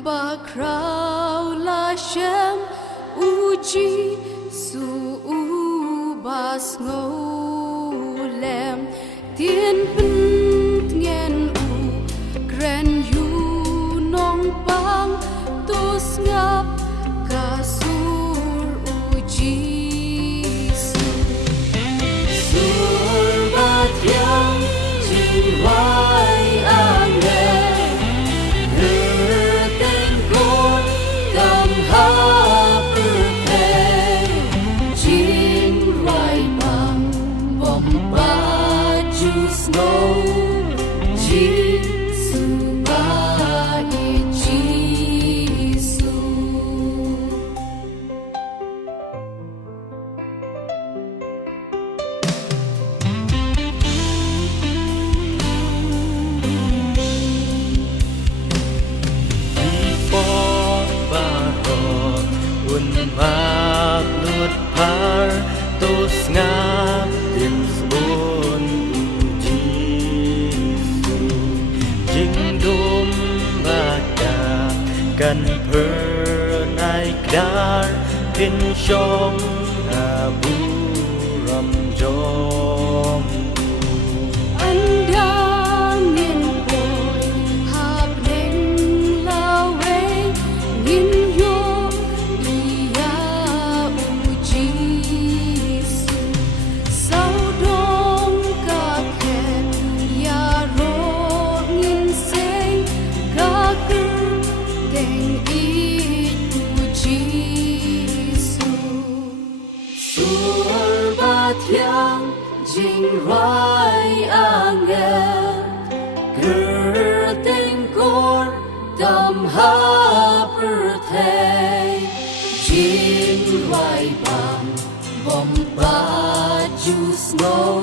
ba krau la shem uji su u bas ngô lem tiên pin nghen u gren yu nong bang tus ngap kasur uji su sur bat yang jin wai ang le ten kon tam ha per te jin wai bang bom ba ju snow jin su ba i ji su Pon barot un mak lut par tos ngap tin spon uji su jing dum bata kan per nai kdar pin shom abu ram jom Andang ngin boy hap neng lawe ngin yo iya uji su sau dong ka khen ya ro ngin sei ka ker teng i uji su sur ba thiang jing rai angel ker teng kor tam ha per thei jing rai bang bom ba ju snow